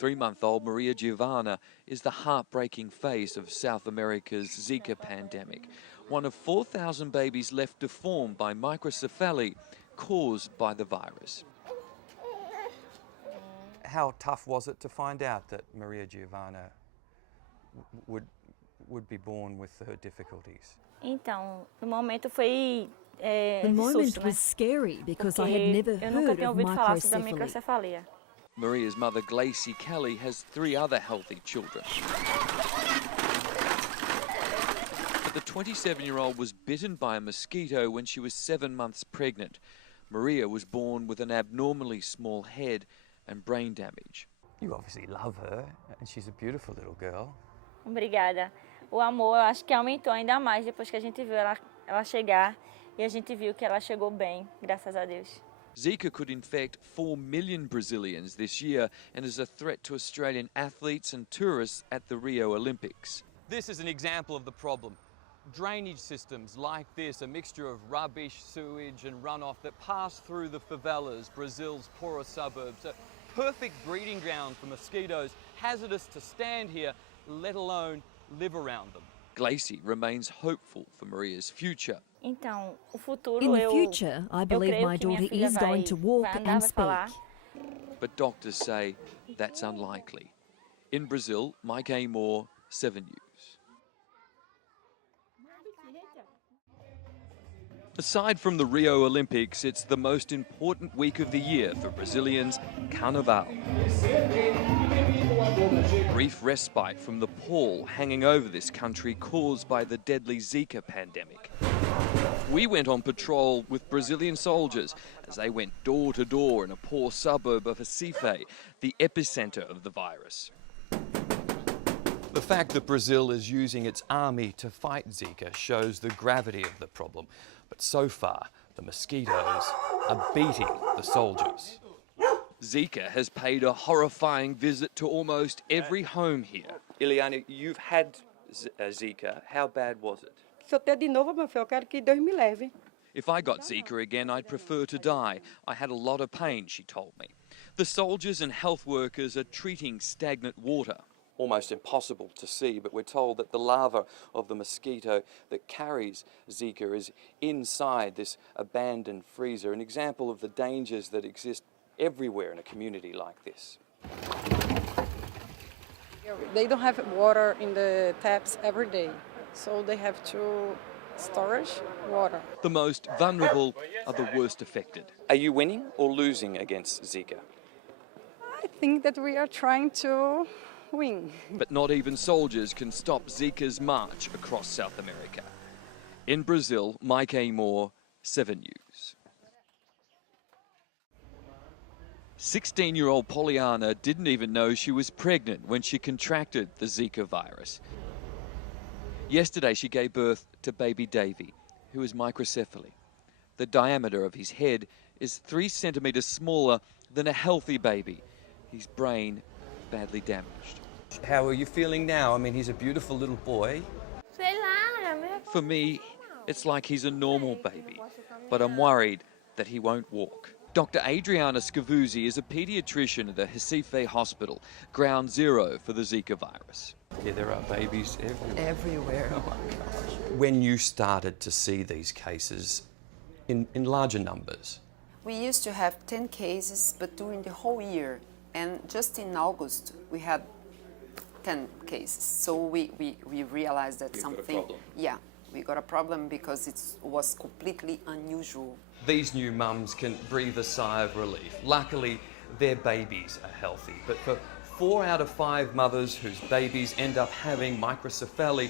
3-month-old Maria Giovanna is the heartbreaking face of South America's Zika pandemic, one of 4,000 babies left deformed by microcephaly caused by the virus. How tough was it to find out that Maria Giovanna would be born with her difficulties? Então, no momento foi The moment was scary because I had never eu nunca heard tinha of ouvido falar sobre a microcephaly. microcefalia. Maria's mother, Glacy Kelly, has 3 other healthy children. But the 27-year-old was bitten by a mosquito when she was 7 months pregnant. Maria was born with an abnormally small head and brain damage. You obviously love her, and she's a beautiful little girl. Obrigada. O amor, eu acho que aumentou ainda mais depois que a gente viu ela chegar e a gente viu que ela chegou bem, graças a Deus. Zika could infect 4 million Brazilians this year and is a threat to Australian athletes and tourists at the Rio Olympics. This is an example of the problem. Drainage systems like this, a mixture of rubbish, sewage and runoff that pass through the favelas, Brazil's poorer suburbs. A perfect breeding ground for mosquitoes, hazardous to stand here, let alone live around them. Glacy remains hopeful for Maria's future. Então, o futuro, In the future, I believe my daughter is going to walk and speak. But doctors say that's unlikely. In Brazil, Mike Amor, 7 News. Aside from the Rio Olympics, it's the most important week of the year for Brazilians, Carnaval. Brief respite from the pall hanging over this country caused by the deadly Zika pandemic. We went on patrol with Brazilian soldiers as they went door to door in a poor suburb of Recife, the epicenter of the virus. The fact that Brazil is using its army to fight Zika shows the gravity of the problem. But so far, the mosquitoes are beating the soldiers. Zika has paid a horrifying visit to almost every home here. Ileana, you've had Zika. How bad was it? Se eu ter de novo, meu filho, eu quero que Deus me leve. If I got Zika again, I'd prefer to die. I had a lot of pain, she told me. The soldiers and health workers are treating stagnant water. Almost impossible to see, but we're told that the larva of the mosquito that carries Zika is inside this abandoned freezer, an example of the dangers that exist everywhere in a community like this. They don't have water in the taps every day, so they have to storage water. The most vulnerable are the worst affected. Are you winning or losing against Zika? I think that we are trying to win. But not even soldiers can stop Zika's march across South America. In Brazil, Mike Amor, 7 News. 16-year-old Poliana didn't even know she was pregnant when she contracted the Zika virus. Yesterday, she gave birth to baby Davy, who has microcephaly. The diameter of his head is 3 centimeters smaller than a healthy baby. His brain badly damaged. How are you feeling now? I mean, he's a beautiful little boy. For me, it's like he's a normal baby, but I'm worried that he won't walk. Dr. Adriana Scavuzzi is a paediatrician at the Recife Hospital, ground zero for the Zika virus. Yeah, there are babies everywhere. Everywhere. Oh my gosh. When you started to see these cases in larger numbers? We used to have 10 cases, but during the whole year, and just in August, we had 10 cases. So we realized that something, yeah, we got a problem because it was completely unusual. These new mums can breathe a sigh of relief. Luckily, their babies are healthy. But for 4 out of 5 mothers whose babies end up having microcephaly,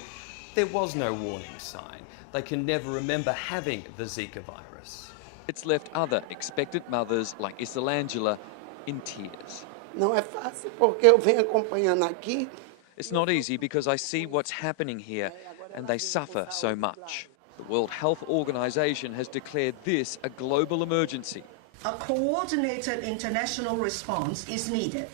there was no warning sign. They can never remember having the Zika virus. It's left other expectant mothers like Isolangela in tears. Não é fácil porque eu venho acompanhando aqui. It's not easy because I see what's happening here and they suffer so much. The World Health Organization has declared this a global emergency. A coordinated international response is needed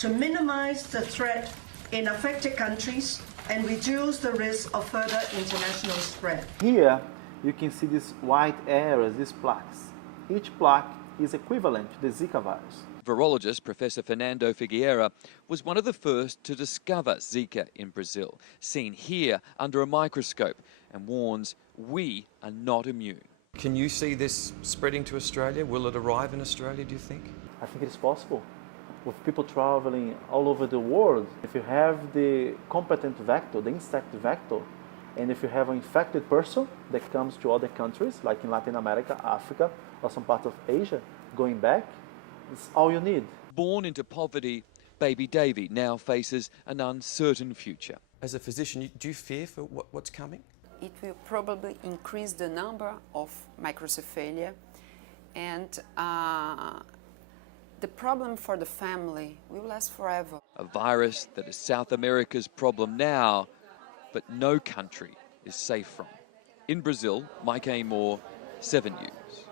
to minimize the threat in affected countries and reduce the risk of further international spread. Here you can see these white areas, these plaques. Each plaque is equivalent to the Zika virus. Virologist Professor Fernando Figueira was one of the first to discover Zika in Brazil, seen here under a microscope, and warns we are not immune. Can you see this spreading to Australia? Will it arrive in Australia, do you think? I think it's possible. With people traveling all over the world, if you have the competent vector, the insect vector, and if you have an infected person that comes to other countries, like in Latin America, Africa, or some parts of Asia, going back, it's all you need. Born into poverty, baby Davy now faces an uncertain future. As a physician, do you fear for what's coming? It will probably increase the number of microcephalia, and the problem for the family will last forever. A virus that is South America's problem now, but no country is safe from. In Brazil, Mike Amor, 7 News.